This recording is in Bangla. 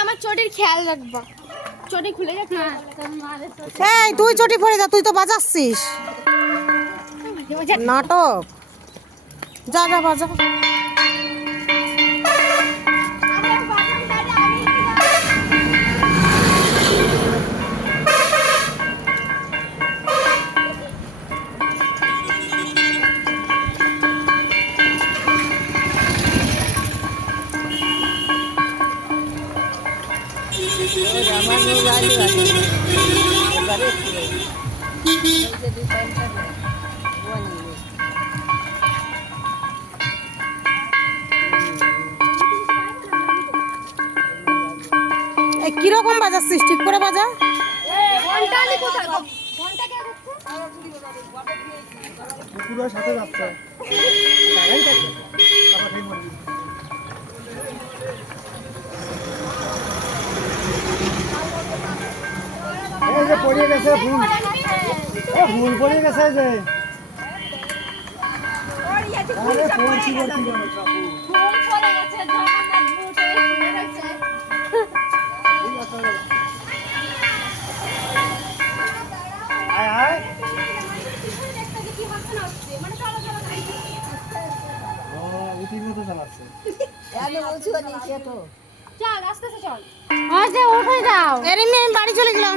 আমার চটির খেয়াল রাখবা, চটি খুলে যাচ্ছে। এই তুই চটি পরে যা, তুই তো বাজাচ্ছিস নাটক। যা যা বাজা। কিরকম বাজাচ্ছিস? ঠিক করে বাজা। সাথে যাচ্ছে পড়ে গেছে ফুল, ফুল পড়ে গেছে যে আমি বাড়ি চলে গেলাম।